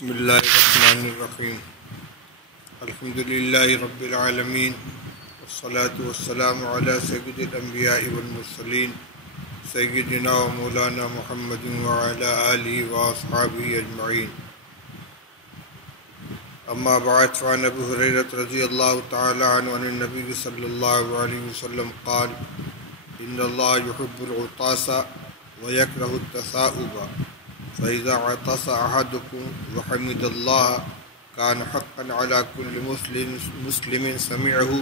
بسم اللہ الرحمن الرحیم الحمد للہ رب العالمین والصلاة والسلام علی سید الانبیاء والمرسلین سیدنا و مولانا محمد وعلی آلہ واصحابہ اجمعین اما بعد فعن ابی ہریرہ رضی اللہ تعالی عنہ عن النبی صلی اللہ علیہ وسلم قال ان اللہ یحب العطاس ویکرہ التثاؤب فإذا عطس أحدكم وحمد الله كان حقا على كل مسلم سمعه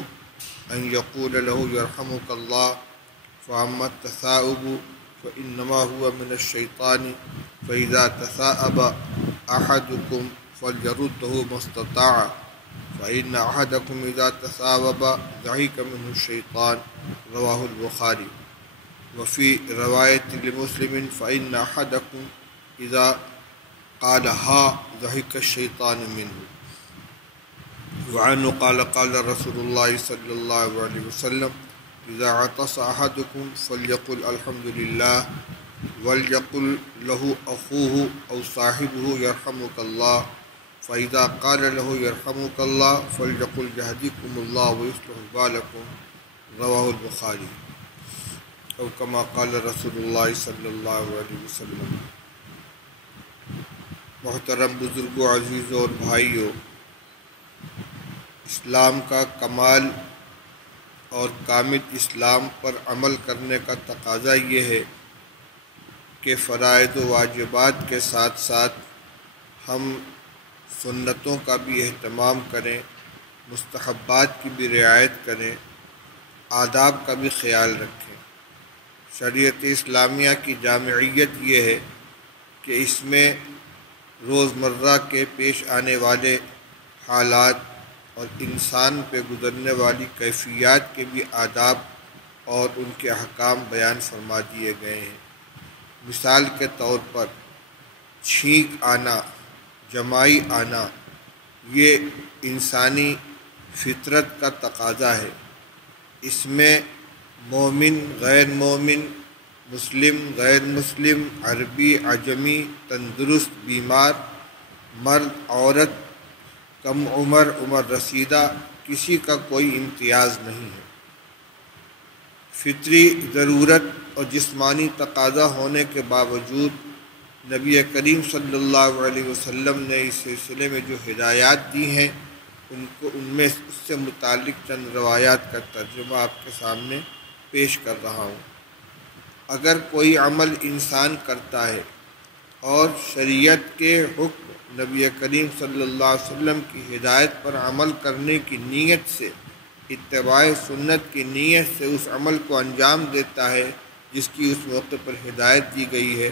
أن يقول له يرحمك الله فأما التثاؤب فإنما هو من الشيطان فإذا تثاءب أحدكم فليرده ما استطاع فإن أحدكم إذا تثاوب ضحك منه الشيطان رواه البخاري وفي رواية لمسلم فإن أحدكم اذا قال ها ضحك الشيطان منه وعنه قال قال رسول الله صلى الله عليه وسلم اذا عطس احدكم فليقل الحمد لله وليقل له اخوه او صاحبه يرحمك الله فاذا قال له يرحمك الله فليقل يهديكم الله ويصلح بالكم رواه البخاري او كما قال رسول الله صلى الله عليه وسلم۔ محترم بزرگوں، عزیزوں اور بھائیوں، اسلام کا کمال اور کامل اسلام پر عمل کرنے کا تقاضا یہ ہے کہ فرائض و واجبات کے ساتھ ساتھ ہم سنتوں کا بھی اہتمام کریں، مستحبات کی بھی رعایت کریں، آداب کا بھی خیال رکھیں۔ شریعت اسلامیہ کی جامعیت یہ ہے کہ اس میں روزمرہ کے پیش آنے والے حالات اور انسان پہ گزرنے والی کیفیات کے بھی آداب اور ان کے احکام بیان فرما دیے گئے ہیں۔ مثال کے طور پر چھینک آنا، جمائی آنا، یہ انسانی فطرت کا تقاضا ہے۔ اس میں مومن، غیر مومن، مسلم، غیر مسلم، عربی، عجمی، تندرست، بیمار، مرد، عورت، کم عمر، عمر رسیدہ، کسی کا کوئی امتیاز نہیں ہے۔ فطری ضرورت اور جسمانی تقاضا ہونے کے باوجود نبی کریم صلی اللہ علیہ وسلم نے اس سلسلے میں جو ہدایات دی ہیں ان میں اس سے متعلق چند روایات کا ترجمہ آپ کے سامنے پیش کر رہا ہوں۔ اگر کوئی عمل انسان کرتا ہے اور شریعت کے حکم، نبی کریم صلی اللہ علیہ وسلم کی ہدایت پر عمل کرنے کی نیت سے، اتباع سنت کی نیت سے اس عمل کو انجام دیتا ہے جس کی اس موقع پر ہدایت دی گئی ہے،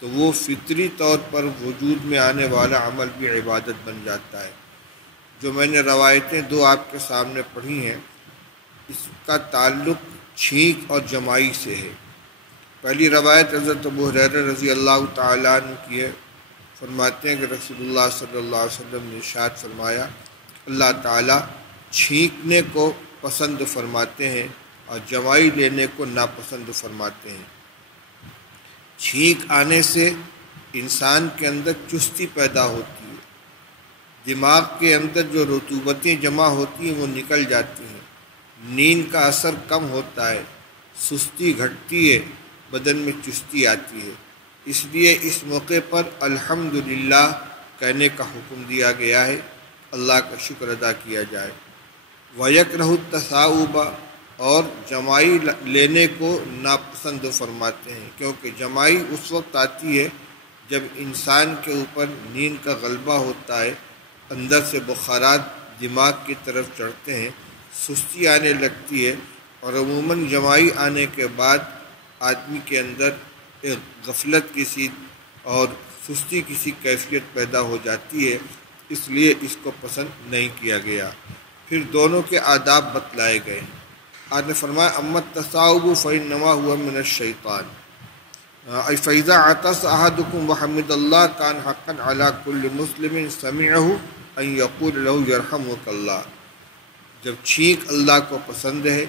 تو وہ فطری طور پر وجود میں آنے والا عمل بھی عبادت بن جاتا ہے۔ جو میں نے روایتیں دو آپ کے سامنے پڑھی ہیں، اس کا تعلق چھینک اور جمائی سے ہے۔ پہلی روایت حضرت ابو ہریرہ رضی اللہ تعالیٰ عنہ کی ہے۔ فرماتے ہیں کہ رسول اللہ صلی اللہ علیہ وسلم نے ارشاد فرمایا، اللہ تعالیٰ چھینکنے کو پسند فرماتے ہیں اور جمائی لینے کو ناپسند فرماتے ہیں۔ چھینک آنے سے انسان کے اندر چستی پیدا ہوتی ہے، دماغ کے اندر جو رطوبتیں جمع ہوتی ہیں وہ نکل جاتی ہیں، نیند کا اثر کم ہوتا ہے، سستی گھٹتی ہے، بدن میں چستی آتی ہے۔ اس لیے اس موقع پر الحمدللہ کہنے کا حکم دیا گیا ہے، اللہ کا شکر ادا کیا جائے۔ وَيَكْرَهُ التَّثَاؤُبَ، اور جمائی لینے کو ناپسند فرماتے ہیں، کیونکہ جمائی اس وقت آتی ہے جب انسان کے اوپر نیند کا غلبہ ہوتا ہے، اندر سے بخارات دماغ کی طرف چڑھتے ہیں، سستی آنے لگتی ہے، اور عموماً جمائی آنے کے بعد آدمی کے اندر ایک غفلت کسی اور سستی کسی کیفیت پیدا ہو جاتی ہے، اس لیے اس کو پسند نہیں کیا گیا۔ پھر دونوں کے آداب بتلائے گئے۔ آپ نے فرمایا اما التثاؤب فإنما هو من الشیطان فإذا عطس أحدكم وحمد الله كان حقا على كل مسلم سمعه أن يقول له يرحمك الله۔ جب چھینک اللہ کو پسند ہے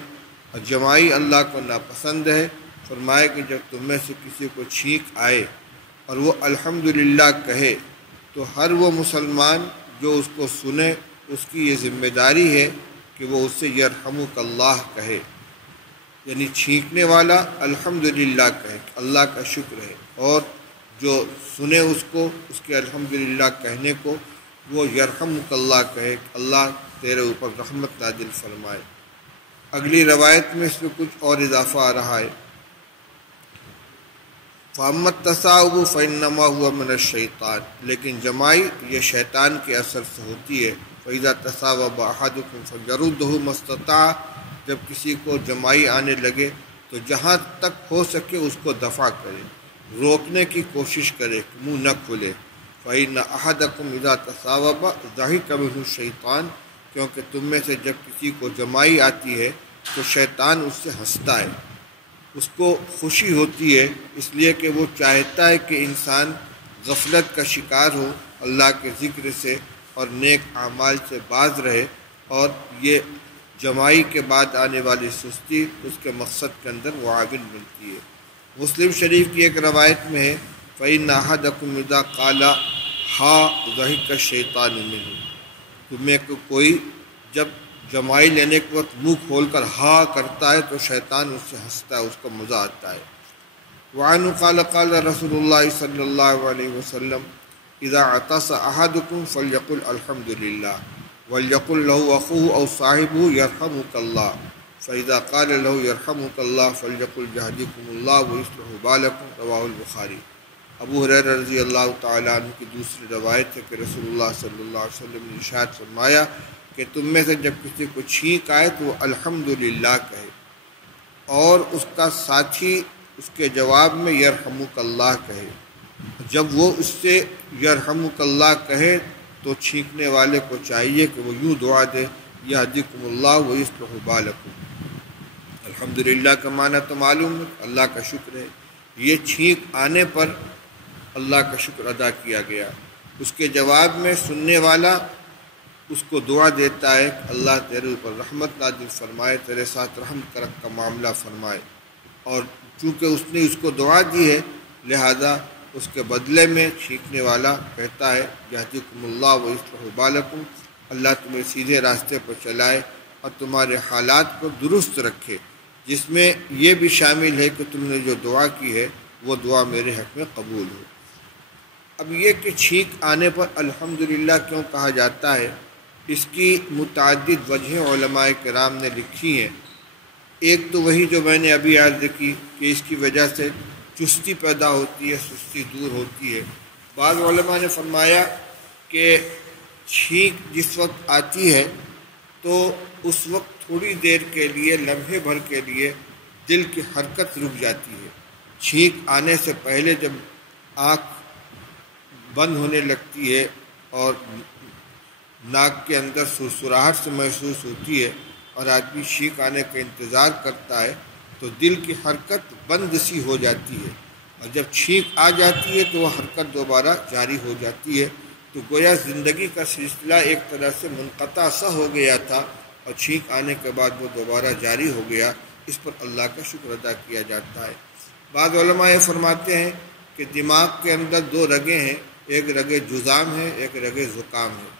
اور جمائی اللہ کو ناپسند ہے، فرمایا کہ جب تم میں سے کسی کو چھینک آئے اور وہ الحمدللہ کہے تو ہر وہ مسلمان جو اس کو سنے اس کی یہ ذمہ داری ہے کہ وہ اس سے یرحمک اللہ کہے، یعنی چھینکنے والا الحمدللہ کہے، اللہ کا شکر ہے، اور جو سنے اس کو اس کے الحمدللہ کہنے کو وہ یرحمک اللہ کہے، اللہ تیرے اوپر رحمت نازل فرمائے۔ اگلی روایت میں اس میں کچھ اور اضافہ آ رہا ہے، فَأَمَّا التَّثَاؤُبُ فَإِنَّمَا هُوَ مِنَ الشَّيْطَانِ، لیکن جمائی یہ شیطان کے اثر سے ہوتی ہے۔ فَإِذَا تَثَاوَبَ أَحَدُكُمْ فَلْيَرُدَّهُ مَا اسْتَطَاعَ، جب کسی کو جمائی آنے لگے تو جہاں تک ہو سکے اس کو دفع کرے، روکنے کی کوشش کرے، منہ نہ کھلے۔ فَإِنَّ أَحَدَكُمْ إِذَا تَثَاوَبَ ضَحِكَ مِنْهُ الشَّيْطَانُ، کیونکہ تم میں سے جب کسی کو جمائی آتی ہے تو شیطان اس سے ہنستا ہے، اس کو خوشی ہوتی ہے، اس لیے کہ وہ چاہتا ہے کہ انسان غفلت کا شکار ہو، اللہ کے ذکر سے اور نیک اعمال سے باز رہے، اور یہ جمائی کے بعد آنے والی سستی اس کے مقصد کے اندر معاون ملتی ہے۔ مسلم شریف کی ایک روایت میں ہے، فَإِنَّ أَحَدَكُمْ إِذَا قَالَ ہَا ضَحِكَ الشَّيْطَانُ مِنْهُ، تمہیں کوئی جب جمائی لینے کے وقت منہ کھول کر ہا کرتا ہے تو شیطان اس سے ہنستا ہے، اس کو مزہ آتا ہے۔ وعنہ قال قال رسول اللہ صلی اللہ علیہ وسلم اذا عطس احدکم فلیقل الحمد للہ ولیقل له اخوه او صاحبه یرحمک اللہ فاذا قال له یرحمک اللہ فلیقل یہدیکم اللہ ویصلح بالکم، رواہ البخاری۔ ابو ہریرہ رضی اللہ تعالیٰ عنہ کی دوسری روایت ہے کہ رسول اللہ صلی اللہ علیہ وسلم نے ارشاد فرمایا کہ تم میں سے جب کسی کو چھینک آئے تو وہ الحمدللہ کہے، اور اس کا ساتھی اس کے جواب میں یرحمک اللہ کہے۔ جب وہ اس سے یرحمک اللہ کہے تو چھینکنے والے کو چاہیے کہ وہ یوں دعا دے، یہدیکم اللہ ویصلح بالکم۔ الحمدللہ کا معنی تو معلوم ہے، اللہ کا شکر ہے، یہ چھینک آنے پر اللہ کا شکر ادا کیا گیا۔ اس کے جواب میں سننے والا اس کو دعا دیتا ہے کہ اللہ تیرے اوپر رحمت نازل فرمائے، تیرے ساتھ رحم کرم کا معاملہ فرمائے، اور چونکہ اس نے اس کو دعا دی ہے لہذا اس کے بدلے میں چھینکنے والا کہتا ہے یہدیکم اللہ ویصلح بالکم، اللہ تمہیں سیدھے راستے پر چلائے اور تمہارے حالات کو درست رکھے، جس میں یہ بھی شامل ہے کہ تم نے جو دعا کی ہے وہ دعا میرے حق میں قبول ہو۔ اب یہ کہ چھینک آنے پر الحمدللہ کیوں کہا جاتا ہے، اس کی متعدد وجہیں علماء کرام نے لکھی ہیں۔ ایک تو وہی جو میں نے ابھی عرض کی کہ اس کی وجہ سے چستی پیدا ہوتی ہے، سستی دور ہوتی ہے۔ بعض علماء نے فرمایا کہ چھینک جس وقت آتی ہے تو اس وقت تھوڑی دیر کے لیے، لمحے بھر کے لیے دل کی حرکت رک جاتی ہے۔ چھینک آنے سے پہلے جب آنکھ بند ہونے لگتی ہے اور ناک کے اندر سرسراہٹ سے محسوس ہوتی ہے اور آدمی چھینک آنے کا انتظار کرتا ہے تو دل کی حرکت بند سی ہو جاتی ہے، اور جب چھینک آ جاتی ہے تو وہ حرکت دوبارہ جاری ہو جاتی ہے، تو گویا زندگی کا سلسلہ ایک طرح سے منقطع سا ہو گیا تھا اور چھینک آنے کے بعد وہ دوبارہ جاری ہو گیا۔ اس پر اللہ کا شکر ادا کیا جاتا ہے۔ بعض علماء یہ فرماتے ہیں کہ دماغ کے اندر دو رگیں ہیں، ایک رگ جذام ہے، ایک رگ زکام ہے۔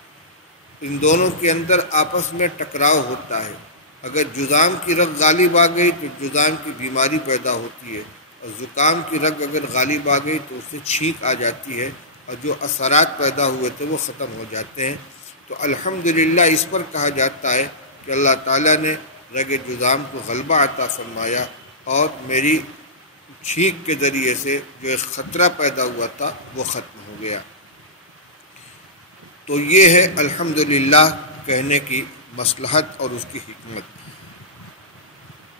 ان دونوں کے اندر آپس میں ٹکراؤ ہوتا ہے۔ اگر جذام کی رگ غالب آ گئی تو جذام کی بیماری پیدا ہوتی ہے، اور زکام کی رگ اگر غالب آ گئی تو اس سے چھینک آ جاتی ہے، اور جو اثرات پیدا ہوئے تھے وہ ختم ہو جاتے ہیں۔ تو الحمدللہ اس پر کہا جاتا ہے کہ اللہ تعالیٰ نے رگ جذام کو غلبہ عطا فرمایا، اور میری چھینک کے ذریعے سے جو ایک خطرہ پیدا ہوا تھا وہ ختم ہو گیا۔ تو یہ ہے الحمدللہ کہنے کی مصلحت اور اس کی حکمت۔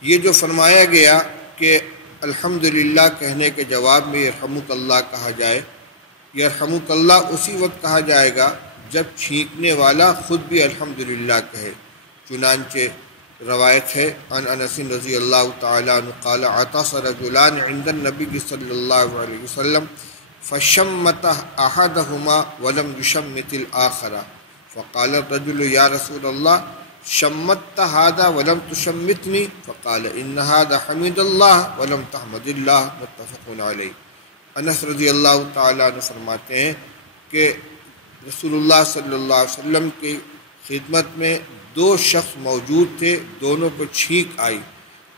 یہ جو فرمایا گیا کہ الحمدللہ کہنے کے جواب میں یرحمک اللہ کہا جائے، یرحمک اللہ اسی وقت کہا جائے گا جب چھینکنے والا خود بھی الحمدللہ کہے۔ چنانچہ روایت ہے عن انس رضی اللہ تعالیٰ عنہ قال عطس رجلان عند النبی صلی اللہ علیہ وسلم فشمت احدہما ولم یشمت الآخر فقال الرجل یا رسول اللہ شمت هذا ولم تشمتنی فقال ان هذا حمد اللہ ولم تحمد اللہ، متفق علیہ۔ انس رضی اللہ تعالیٰ عنہ فرماتے ہیں کہ رسول اللہ صلی اللہ علیہ وسلم کی خدمت میں 2 شخص موجود تھے، دونوں کو چھینک آئی۔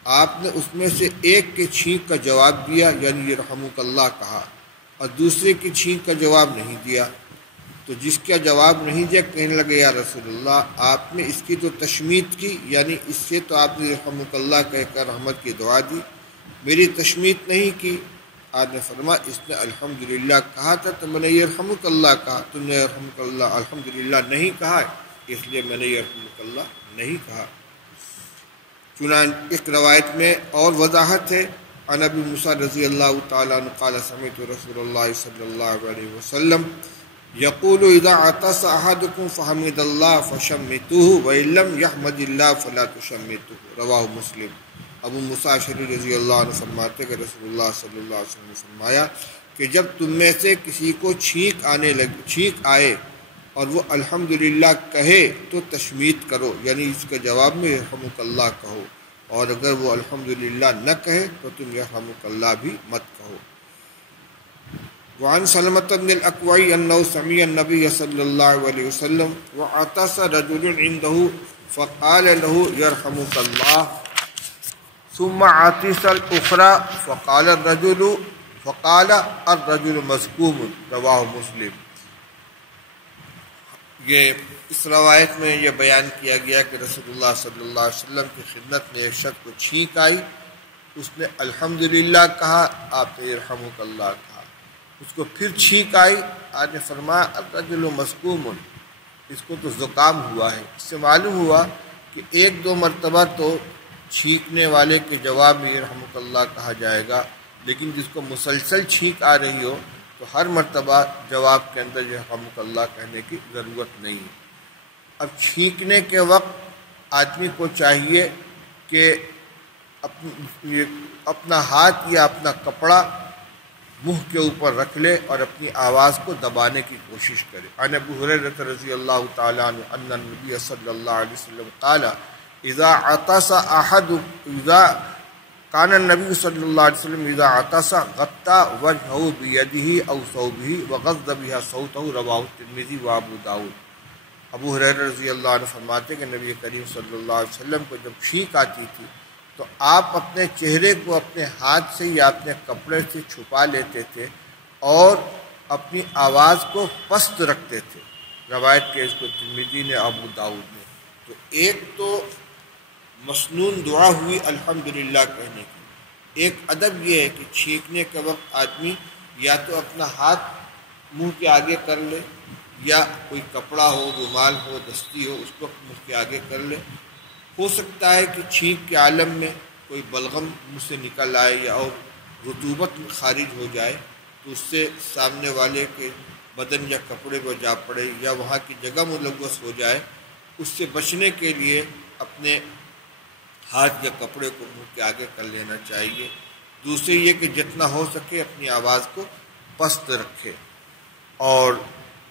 آپ نے اس میں سے ایک کے چھینک کا جواب دیا، یعنی یرحمک اللہ کہا، اور دوسرے کی چھینک کا جواب نہیں دیا۔ تو جس کا جواب نہیں دیا کہنے لگے یا رسول اللہ، آپ نے اس کی تو تشمیت کی، یعنی اس سے تو آپ نے یرحمک اللہ کہہ کر رحمت کی دعا دی، میری تشمیت نہیں کی۔ آپ نے فرمایا اس نے الحمدللہ کہا تھا تو میں نے یرحمک اللہ کہا، تم نے یرحمک اللہ الحمدللہ نہیں کہا، اس لیے میں نے یرحمک اللہ نہیں کہا۔ چنانچہ ایک روایت میں اور وضاحت ہے، عن ابی موسیٰ رضی اللہ تعالیٰ عنہ قال سمعت رسول اللہ صلی اللہ علیہ وسلم یقول اذا عطس احدکم فحمد اللہ فشمتوه وان لم يحمد اللہ فلا تشمتوه، رواہ مسلم۔ ابو موسیٰ اشعری رضی اللہ عنہ فرماتے کہ رسول اللہ صلی اللہ علیہ وسلم نے فرمایا کہ جب تم میں سے کسی کو چھینک آئے اور وہ الحمدللہ کہے تو تشمیت کرو، یعنی اس کے جواب میں یرحمک اللہ کہو، اور اگر وہ الحمدللہ نہ کہے تو تم یرحمک اللہ بھی مت کہو۔ وعن سلمة بن الأكوع أنه سمع النبي صلى الله عليه وسلم وعطس رجل عنده فقال له يرحمك الله ثم عطس الأخرى فقال الرجل مذكوم، رواہ مسلم۔ یہ اس روایت میں یہ بیان کیا گیا کہ رسول اللہ صلی اللہ علیہ وسلم کی خدمت میں ایک شخص کو چھینک آئی، اس نے الحمدللہ کہا، آپ نے یرحمک اللہ کہا، اس کو پھر چھینک آئی، آپ نے فرمایا الرجل مسکوم، اس کو تو زکام ہوا ہے۔ اس سے معلوم ہوا کہ 1-2 مرتبہ تو چھینکنے والے کے جواب میں یرحمک اللہ کہا جائے گا، لیکن جس کو مسلسل چھینک آ رہی ہو تو ہر مرتبہ جواب کے اندر یرحمک اللہ کہنے کی ضرورت نہیں۔ اب چھینکنے کے وقت آدمی کو چاہیے کہ اپنا ہاتھ یا اپنا کپڑا منہ کے اوپر رکھ لے اور اپنی آواز کو دبانے کی کوشش کرے۔ عن ابی ہریرہ رضی اللہ تعالیٰ عنہ ان النبی صلی اللہ علیہ وسلم قال اذا عطس كان النبي صلی اللہ علیہ وسلم اذا عطس غطى وجهه بيده او ثوبه وغض بها صوته، رواہ الترمذی و ابو داؤد۔ ابو ہریرہ رضی اللہ عنہ فرماتے کہ نبی کریم صلی اللہ علیہ وسلم کو جب چھینک آتی تھی تو آپ اپنے چہرے کو اپنے ہاتھ سے یا اپنے کپڑے سے چھپا لیتے تھے اور اپنی آواز کو پست رکھتے تھے۔ روایت کے اس کو ترمذی نے، ابو داؤد نے۔ تو ایک تو مسنون دعا ہوئی الحمدللہ کہنے کی، ایک ادب یہ ہے کہ چھینکنے کے وقت آدمی یا تو اپنا ہاتھ منہ کے آگے کر لے، یا کوئی کپڑا ہو، رومال ہو، دستی ہو، اس کو منہ کے آگے کر لے۔ ہو سکتا ہے کہ چھینک کے عالم میں کوئی بلغم منہ سے نکل آئے یا اور رطوبت خارج ہو جائے تو اس سے سامنے والے کے بدن یا کپڑے پر جا پڑے یا وہاں کی جگہ ملوث ہو جائے، اس سے بچنے کے لیے اپنے ہاتھ یا کپڑے کو منہ کے آگے کر لینا چاہیے۔ دوسرے یہ کہ جتنا ہو سکے اپنی آواز کو پست رکھے، اور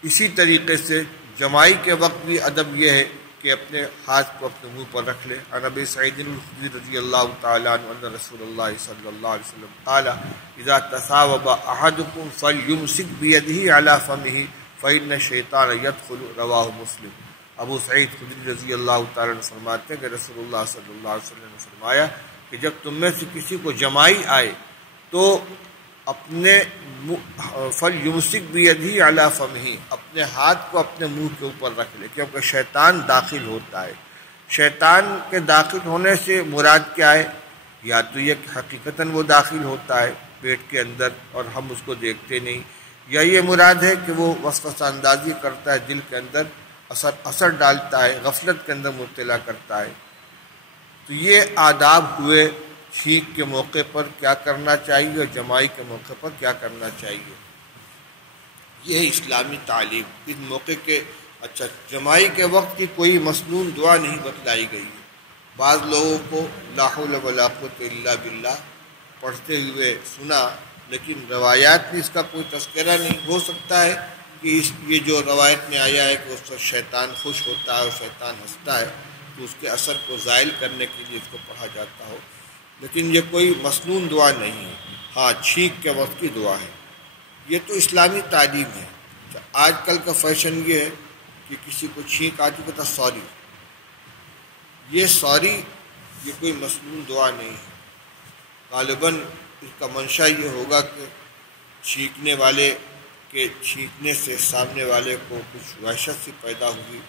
اسی طریقے سے جمائی کے وقت بھی ادب یہ ہے کہ اپنے ہاتھ کو اپنے منہ پر رکھ لے۔ عن ابی سعید الخدری رضی اللہ تعالیٰ عنہ ان رسول اللہ صلی اللہ علیہ وسلم قال اذا تصاوب احدکم فلیمسک بیدہ علی فمہ فإن الشیطان یدخل، رواہ مسلم۔ ابو سعید خدری رضی اللہ تعالیٰ عنہ فرماتے ہیں کہ رسول اللہ صلی اللہ علیہ وسلم نے فرمایا کہ جب تم میں سے کسی کو جمائی آئے تو اپنے فلیمسک بیدہ علی فمہ، اپنے ہاتھ کو اپنے منہ کے اوپر رکھ لے، کیونکہ شیطان داخل ہوتا ہے۔ شیطان کے داخل ہونے سے مراد کیا ہے؟ یا تو یہ کہ حقیقتاً وہ داخل ہوتا ہے پیٹ کے اندر اور ہم اس کو دیکھتے نہیں، یا یہ مراد ہے کہ وہ وسوسہ اندازی کرتا ہے، دل کے اندر اثر ڈالتا ہے، غفلت کے اندر مبتلا کرتا ہے۔ تو یہ آداب ہوئے چھینک کے موقع پر کیا کرنا چاہیے اور جمائی کے موقع پر کیا کرنا چاہیے، یہ ہے اسلامی تعلیم۔ اس موقع کے جمائی کے وقت کی کوئی مسنون دعا نہیں بتلائی گئی ہے۔ بعض لوگوں کو لا حول ولا قوت الا باللہ پڑھتے ہوئے سنا، لیکن روایات میں اس کا کوئی تذکرہ نہیں۔ ہو سکتا ہے کہ یہ جو روایت میں آیا ہے کہ اس پر شیطان خوش ہوتا ہے اور شیطان ہنستا ہے، تو اس کے اثر کو زائل کرنے کے لیے اس کو پڑھا جاتا ہو، لیکن یہ کوئی مسنون دعا نہیں ہے۔ ہاں، چھینک کے وقت کی دعا ہے۔ یہ تو اسلامی تعلیم ہے۔ آج کل کا فیشن یہ ہے کہ کسی کو چھینک آتی کہتا سوری. یہ سوری یہ کوئی مسنون دعا نہیں ہے. غالباً اس کا منشا یہ ہوگا کہ چھینکنے والے کے چھینکنے سے سامنے والے کو کچھ وحشت سی پیدا ہوئی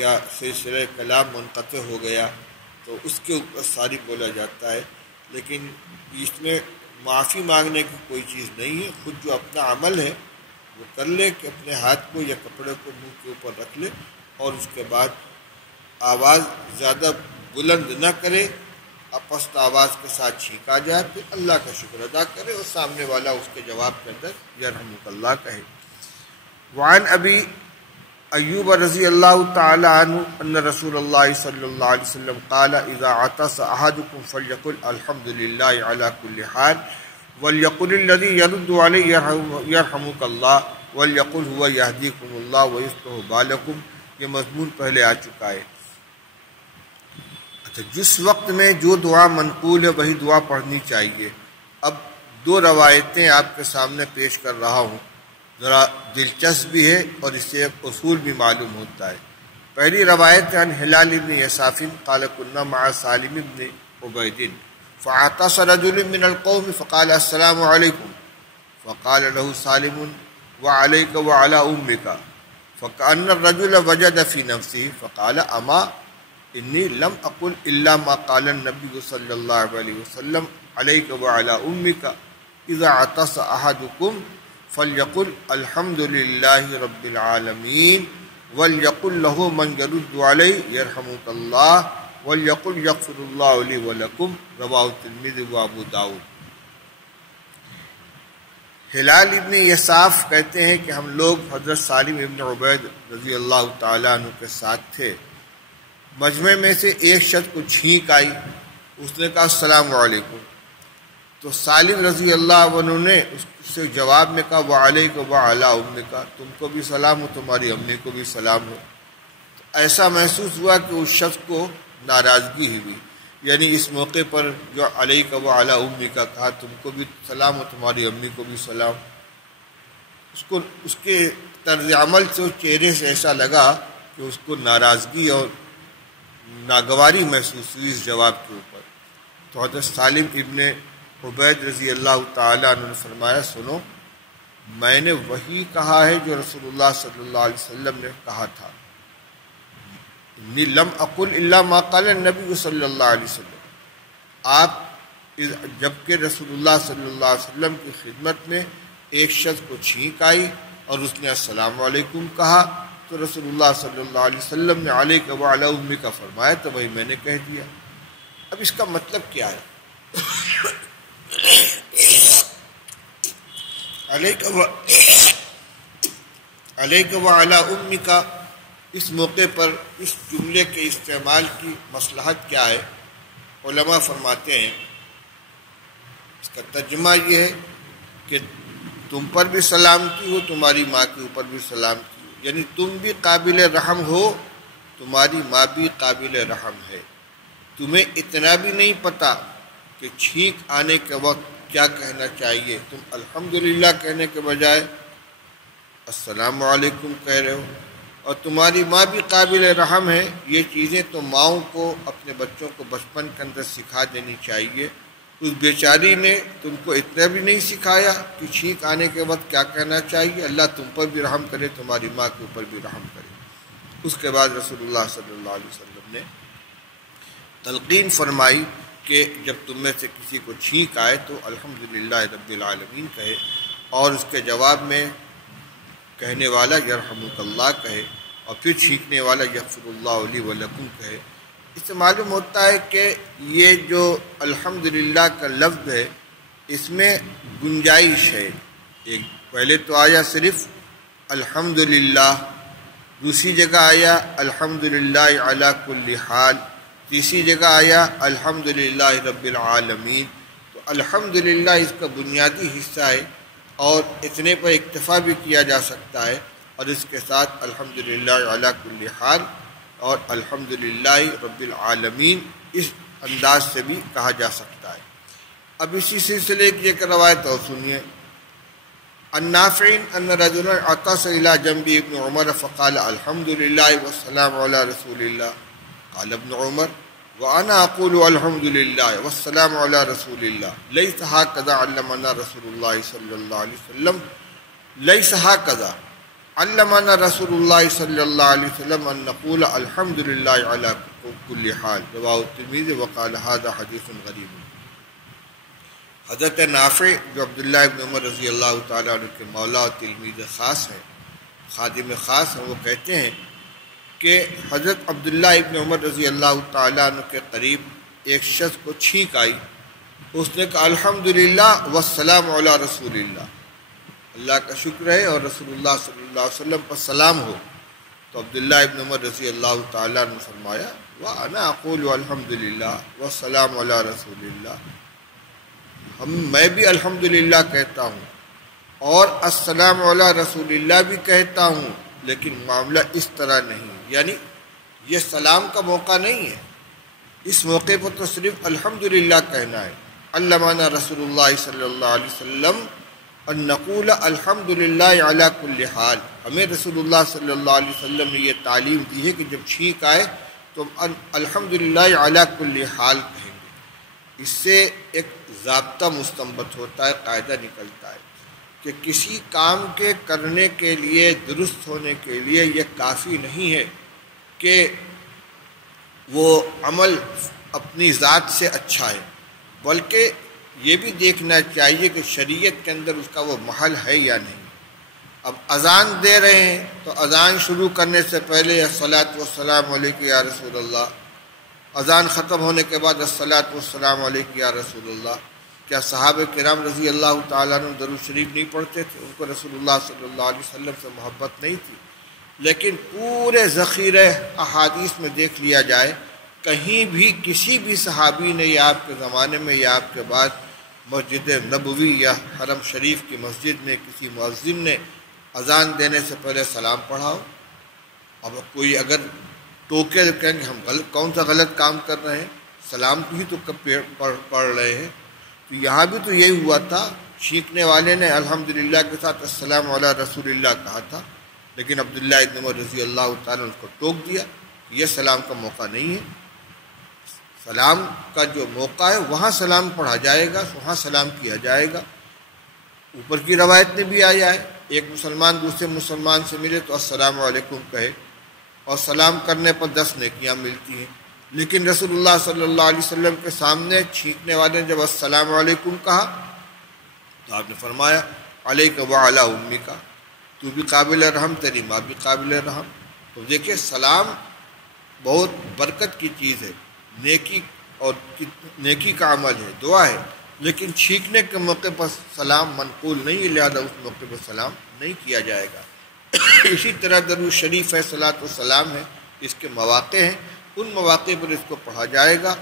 یا سلسلہ کلام منقطع ہو گیا تو اس کے اوپر سوری بولا جاتا ہے. لیکن اس میں معافی مانگنے کی کوئی چیز نہیں ہے. خود جو اپنا عمل ہے وہ کر لے کہ اپنے ہاتھ کو یا کپڑے کو منہ کے اوپر رکھ لے اور اس کے بعد آواز زیادہ بلند نہ کرے، پست آواز کے ساتھ چھینکا جائے، پھر اللہ کا شکر ادا کرے اور سامنے والا اس کے جواب کے اندر یرحمک اللہ کہے. وعن ابی ایوب رضی اللہ تعالی عنہ ان رسول اللہ صلی اللہ علیہ وسلم قال اذا عطس احدكم فليقل الحمد للہ علی کل حال ولیقل الذی یرد علی یرحمک اللہ ولیقل هو یہدیکم اللہ ویصلح بالکم. یہ مضمون پہلے آ چکا ہے. جس وقت میں جو دعا منقول ہے وہی دعا پڑھنی چاہیے. اب دو روایتیں آپ کے سامنے پیش کر رہا ہوں، ذرا دلچسپ بھی ہے اور اس سے ایک اصول بھی معلوم ہوتا ہے. پہلی روایت عن ہلال بن یساف قال كنا مع سالم بن عبید فعطس رجل من القوم فقال السلام علیکم فقال له سالم وعلیک وعلی امک فكأن الرجل وجد في نفسه فقال اما انی لم اقل الا ما قال النبی صلی اللہ علیہ وسلم علیک وعلی امک اذا عطس احدکم فلیقل الحمد للہ رب العالمین ولیقل له من یرد علی یرحمک اللہ ولیقل یغفر اللہ لی ولکم. رواہ الترمذی و ابو داؤد. ہلال ابن یساف کہتے ہیں کہ ہم لوگ حضرت سالم ابن عبید رضی اللہ تعالیٰ عنہ کے ساتھ تھے. مجمع میں سے ایک شخص کو چھینک آئی، اس نے کہا السلام علیکم. تو سالم رضی اللہ عنہ نے اس سے جواب میں کہا وعلیک وعلی امک، تم کو بھی سلام ہو، تمہاری امی کو بھی سلام ہو. تو ایسا محسوس ہوا کہ اس شخص کو ناراضگی ہوئی، یعنی اس موقع پر جو علیک وعلی امک کہا، تم کو بھی سلام ہو، تمہاری امی کو بھی سلام. اس کے طرز عمل سے اس چہرے سے ایسا لگا کہ اس کو ناراضگی اور ناگواری محسوس ہوئی اس جواب کے اوپر. تو حضرت سالم ابن عبید رضی اللہ تعالیٰ عنہ نے فرمایا سنو، میں نے وہی کہا ہے جو رسول اللہ صلی اللہ علیہ وسلم نے کہا تھا. انی لم اقل الا ما قال النبی صلی اللہ علیہ وسلم. آپ جبکہ رسول اللہ صلی اللہ علیہ وسلم کی خدمت میں ایک شخص کو چھینک آئی اور اس نے السلام علیکم کہا تو رسول اللہ صلی اللہ علیہ وسلم نے علیک وعلی امک کا فرمایا تو وہی میں نے کہہ دیا. اب اس کا مطلب کیا ہے؟ علیک وعلی امک اس موقع پر اس جملے کے استعمال کی مصلحت کیا ہے؟ علماء فرماتے ہیں اس کا ترجمہ یہ ہے کہ تم پر بھی سلامتی ہو، تمہاری ماں کے اوپر بھی سلامتی ہو، یعنی تم بھی قابل رحم ہو، تمہاری ماں بھی قابل رحم ہے. تمہیں اتنا بھی نہیں پتہ کہ چھینک آنے کے وقت کیا کہنا چاہیے. تم الحمدللہ کہنے کے بجائے السلام علیکم کہہ رہے ہو. اور تمہاری ماں بھی قابل رحم ہے. یہ چیزیں تو ماؤں کو اپنے بچوں کو بچپن کے اندر سکھا دینی چاہیے. اس بیچاری نے تم کو اتنا بھی نہیں سکھایا کہ چھینک آنے کے وقت کیا کہنا چاہیے. اللہ تم پر بھی رحم کرے، تمہاری ماں کے اوپر بھی رحم کرے. اس کے بعد رسول اللہ صلی اللہ علیہ وسلم نے تلقین فرمائی کہ جب تم میں سے کسی کو چھینک آئے تو الحمدللہ رب العالمین کہے، اور اس کے جواب میں کہنے والا یرحمک اللہ کہے، اور پھر چھینکنے والا یغفر اللہ لی ولکم کہے. اس سے معلوم ہوتا ہے کہ یہ جو الحمدللہ کا لفظ ہے اس میں گنجائش ہے. ایک پہلے تو آیا صرف الحمدللہ، دوسری جگہ آیا الحمدللہ علی کل حال، تیسری جگہ آیا الحمدللہ رب العالمین. تو الحمدللہ اس کا بنیادی حصہ ہے اور اتنے پر اکتفا بھی کیا جا سکتا ہے، اور اس کے ساتھ الحمدللہ علی کل حال اور الحمدللہ رب العالمین اس انداز سے بھی کہا جا سکتا ہے. اب اسی سلسلے کی ایک روایت اور سنیے. النافع ان رجلا عطس الى جنب ابن عمر فقال الحمد لله والسلام على رسول الله قال ابن عمر وانا اقول الحمد لله والسلام على رسول الله ليس هكذا علمنا رسول الله صلى الله عليه وسلم ليس هكذا علمنا رسول الله صلى الله عليه وسلم ان نقول الحمد لله على كل حال رواه الترمذي وقال هذا حديث غريب۔ حضرت نافع جو عبداللہ ابن عمر رضی اللہ تعالیٰ عنہ کے مولا اور تلمید خاص ہیں، خادم خاص ہیں، وہ کہتے ہیں کہ حضرت عبداللہ ابن عمر رضی اللہ تعالیٰ عنہ کے قریب ایک شخص کو چھینک آئی، اس نے کہا الحمدللہ والسلام علی رسول اللہ، اللہ کا شکر ہے اور رسول اللہ صلی اللہ علیہ وسلم پر سلام ہو۔ تو عبداللہ ابن عمر رضی اللہ تعالیٰ عنہ نے فرمایا وَأَنَا أَقُولُ الْحَمْدُلِلَّهِ وَالسَّلَامُ عَلَى رَسُولِ اللَّهِ، میں بھی الحمدللہ کہتا ہوں اور السلام علی رسول اللہ بھی کہتا ہوں، لیکن معاملہ اس طرح نہیں، یعنی یہ سلام کا موقع نہیں ہے، اس موقع پر تو صرف الحمدللہ کہنا ہے۔ علمنا رسول اللہ صلی اللہ علیہ وسلم ان نقول الحمدللہ علی کل حال، ہمیں رسول اللہ صلی اللہ علیہ وسلم نے یہ تعلیم دی ہے کہ جب چھینک آئے تو الحمدللہ علی کل حال کہیں گے۔ اس سے ایک ضابطہ مستنبط ہوتا ہے، قاعدہ نکلتا ہے کہ کسی کام کے کرنے کے لیے، درست ہونے کے لیے یہ کافی نہیں ہے کہ وہ عمل اپنی ذات سے اچھا ہے، بلکہ یہ بھی دیکھنا چاہیے کہ شریعت کے اندر اس کا وہ محل ہے یا نہیں۔ اب اذان دے رہے ہیں تو اذان شروع کرنے سے پہلے الصلاۃ والسلام علیک یا رسول اللہ، اذان ختم ہونے کے بعد الصلاۃ والسلام علیک یا رسول اللہ، کیا صحابہ کرام رضی اللہ تعالیٰ عنہ درود شریف نہیں پڑھتے تھے؟ ان کو رسول اللہ صلی اللہ علیہ وسلم سے محبت نہیں تھی؟ لیکن پورے ذخیرہ احادیث میں دیکھ لیا جائے، کہیں بھی کسی بھی صحابی نے یا آپ کے زمانے میں یا آپ کے بعد مسجد نبوی یا حرم شریف کی مسجد میں کسی مؤذن نے اذان دینے سے پہلے سلام پڑھا ہو؟ اب کوئی اگر ٹوکے تو کہیں گے ہم کون سا غلط کام کر رہے ہیں، سلام ہی تو پڑھ رہے ہیں۔ تو یہاں بھی تو یہی ہوا تھا، چھینکنے والے نے الحمدللہ کے ساتھ السلام علی رسول اللہ کہا تھا، لیکن عبداللہ ابن عمر رضی اللہ تعالیٰ نے اس کو ٹوک دیا کہ یہ سلام کا موقع نہیں ہے، سلام کا جو موقع ہے وہاں سلام پڑھا جائے گا، وہاں سلام کیا جائے گا۔ اوپر کی روایت میں بھی آیا ہے ایک مسلمان دوسرے مسلمان سے ملے تو السلام علیکم کہے، اور سلام کرنے پر 10 نیکیاں ملتی ہیں، لیکن رسول اللہ صلی اللہ علیہ وسلم کے سامنے چھینکنے والے نے جب السلام علیکم کہا تو آپ نے فرمایا علیک وعلی امیک، تو بھی قابل رحم، تیری ماں بھی قابل رحم۔ تو دیکھیں سلام بہت برکت کی چیز ہے، نیکی اور نیکی کا عمل ہے، دعا ہے، لیکن چھینکنے کے موقع پر سلام منقول نہیں ہے، لہذا اس موقع پر سلام نہیں کیا جائے گا۔ اسی طرح درود شریف ہے، صلاۃ و سلام ہے، اس کے مواقع ہیں، ان مواقع پر اس کو پڑھا جائے گا۔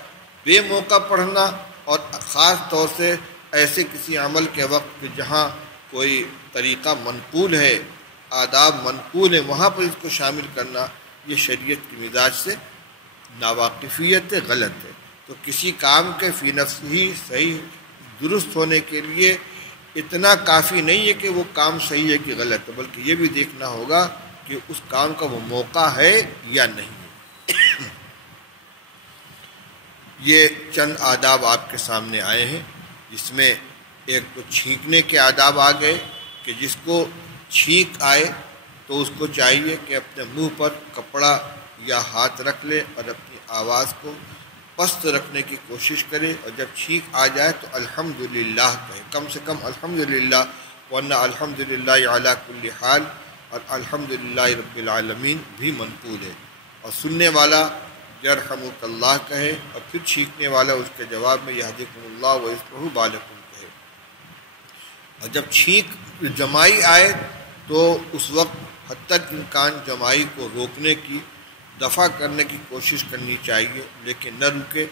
بے موقع پڑھنا اور خاص طور سے ایسے کسی عمل کے وقت کہ جہاں کوئی طریقہ منقول ہے، آداب منقول ہے، وہاں پر اس کو شامل کرنا یہ شریعت کی مزاج سے ناواقفیت ہے، غلط ہے۔ تو کسی کام کے فی نفس ہی صحیح درست ہونے کے لیے اتنا کافی نہیں ہے کہ وہ کام صحیح ہے کہ غلط ہے، بلکہ یہ بھی دیکھنا ہوگا کہ اس کام کا وہ موقع ہے یا نہیں۔ یہ چند آداب آپ کے سامنے آئے ہیں، جس میں ایک تو چھینکنے کے آداب آ گئے کہ جس کو چھینک آئے تو اس کو چاہیے کہ اپنے منہ پر کپڑا یا ہاتھ رکھ لے اور اپنی آواز کو پست رکھنے کی کوشش کرے، اور جب چھینک آ جائے تو الحمدللہ کہے، کم سے کم الحمدللہ، ورنہ الحمدللہ علی کل حال اور الحمدللہ رب العالمین بھی منقول ہے۔ اور سننے والا یرحمک اللہ کہے، اور پھر چھینکنے والا اس کے جواب میں یہدیکم اللہ ویصلح بالکم کہے۔ اور جب چھینک جمائی آئے تو اس وقت حتی امکان جمائی کو روکنے کی، دفع کرنے کی کوشش کرنی چاہیے، لیکن نہ رکے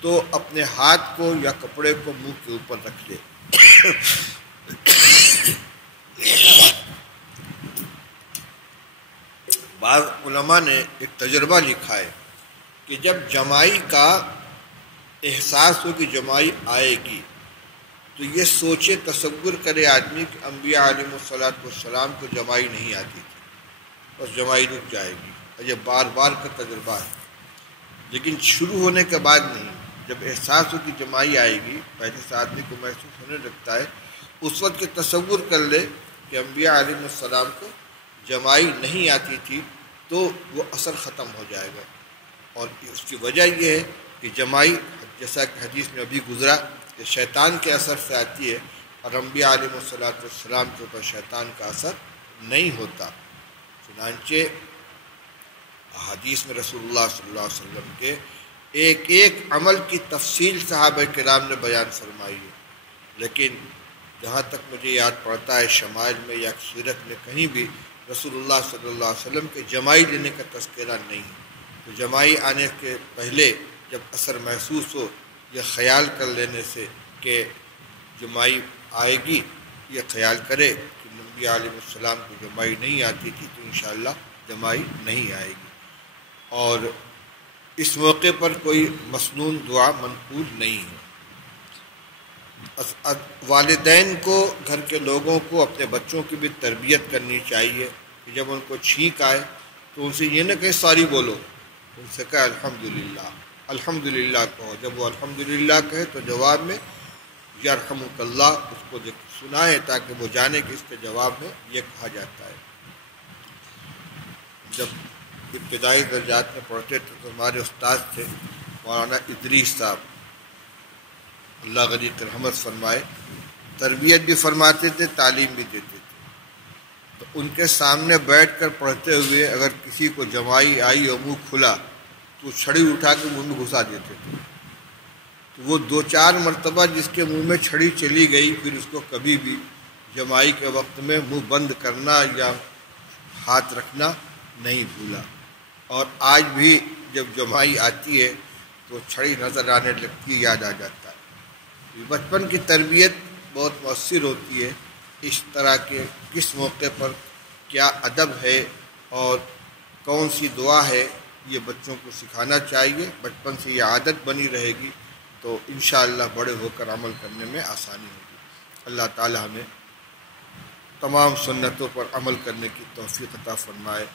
تو اپنے ہاتھ کو یا کپڑے کو منہ کے اوپر رکھ لے۔ بعض علماء نے ایک تجربہ لکھا ہے کہ جب جمائی کا احساس ہو کہ جمائی آئے گی تو یہ سوچے تصور کرے آدمی کہ انبیاء علیہ السلام کو جمائی نہیں آتی تھی، بس جمائی رک جائے گی، اور یہ بار بار کا تجربہ ہے، لیکن شروع ہونے کے بعد نہیں، جب احساس ہو کہ جمائی آئے گی، پہلے سے آدمی کو محسوس ہونے لگتا ہے، اس وقت کے تصور کر لے کہ انبیاء علیہ السلام کو جمائی نہیں آتی تھی، تو وہ اثر ختم ہو جائے گا۔ اور اس کی وجہ یہ ہے کہ جمائی، جیسا کہ حدیث میں ابھی گزرا، کہ شیطان کے اثر سے آتی ہے، اور انبیاء علیہ السلام کے اوپر شیطان کا اثر نہیں ہوتا۔ چنانچہ حدیث میں رسول اللہ صلی اللہ علیہ وسلم کے ایک ایک عمل کی تفصیل صحابہ کرام نے بیان فرمائی ہے، لیکن جہاں تک مجھے یاد پڑتا ہے شمائل میں یا سیرت میں کہیں بھی رسول اللہ صلی اللہ علیہ وسلم کے جمائی لینے کا تذکرہ نہیں ہے۔ تو جمائی آنے کے پہلے جب اثر محسوس ہو، یہ خیال کر لینے سے کہ جمائی آئے گی، یہ خیال کرے کہ نبی علیہ السلام کو جمائی نہیں آتی تھی، تو انشاءاللہ جمائی نہیں آئے گی۔ اور اس موقع پر کوئی مسنون دعا منقول نہیں ہے۔ والدین کو، گھر کے لوگوں کو اپنے بچوں کی بھی تربیت کرنی چاہیے کہ جب ان کو چھینک آئے تو ان سے یہ نہ کہیں ساری بولو، ان سے کہے الحمدللہ، الحمدللہ کہو۔ جب وہ الحمدللہ کہے تو جواب میں یرحمک اللہ اس کو سنائے، تاکہ وہ جانے کہ اس کے جواب میں یہ کہا جاتا ہے۔ جب ابتدائی درجات میں پڑھتے تھے تو ہمارے استاد تھے مولانا ادریس صاحب، اللہ غنی رحمت فرمائے، تربیت بھی فرماتے تھے، تعلیم بھی دیتے تھے۔ تو ان کے سامنے بیٹھ کر پڑھتے ہوئے اگر کسی کو جمائی آئی اور منہ کھلا تو چھڑی اٹھا کے منہ میں گھسا دیتے تھے۔ تو وہ 2-4 مرتبہ جس کے منہ میں چھڑی چلی گئی، پھر اس کو کبھی بھی جمائی کے وقت میں منہ بند کرنا یا ہاتھ رکھنا نہیں بھولا۔ اور آج بھی جب جمائی آتی ہے تو چھڑی نظر آنے لگتی ہے، یاد آ جاتا ہے۔ بچپن کی تربیت بہت مؤثر ہوتی ہے، اس طرح کے کس موقع پر کیا ادب ہے اور کون سی دعا ہے، یہ بچوں کو سکھانا چاہیے۔ بچپن سے یہ عادت بنی رہے گی تو انشاءاللہ بڑے ہو کر عمل کرنے میں آسانی ہوگی۔ اللہ تعالی ہمیں تمام سنتوں پر عمل کرنے کی توفیق عطا فرمائے۔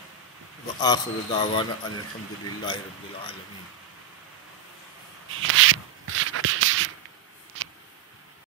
وآخر دعوانا ان الحمد للہ رب العالمین۔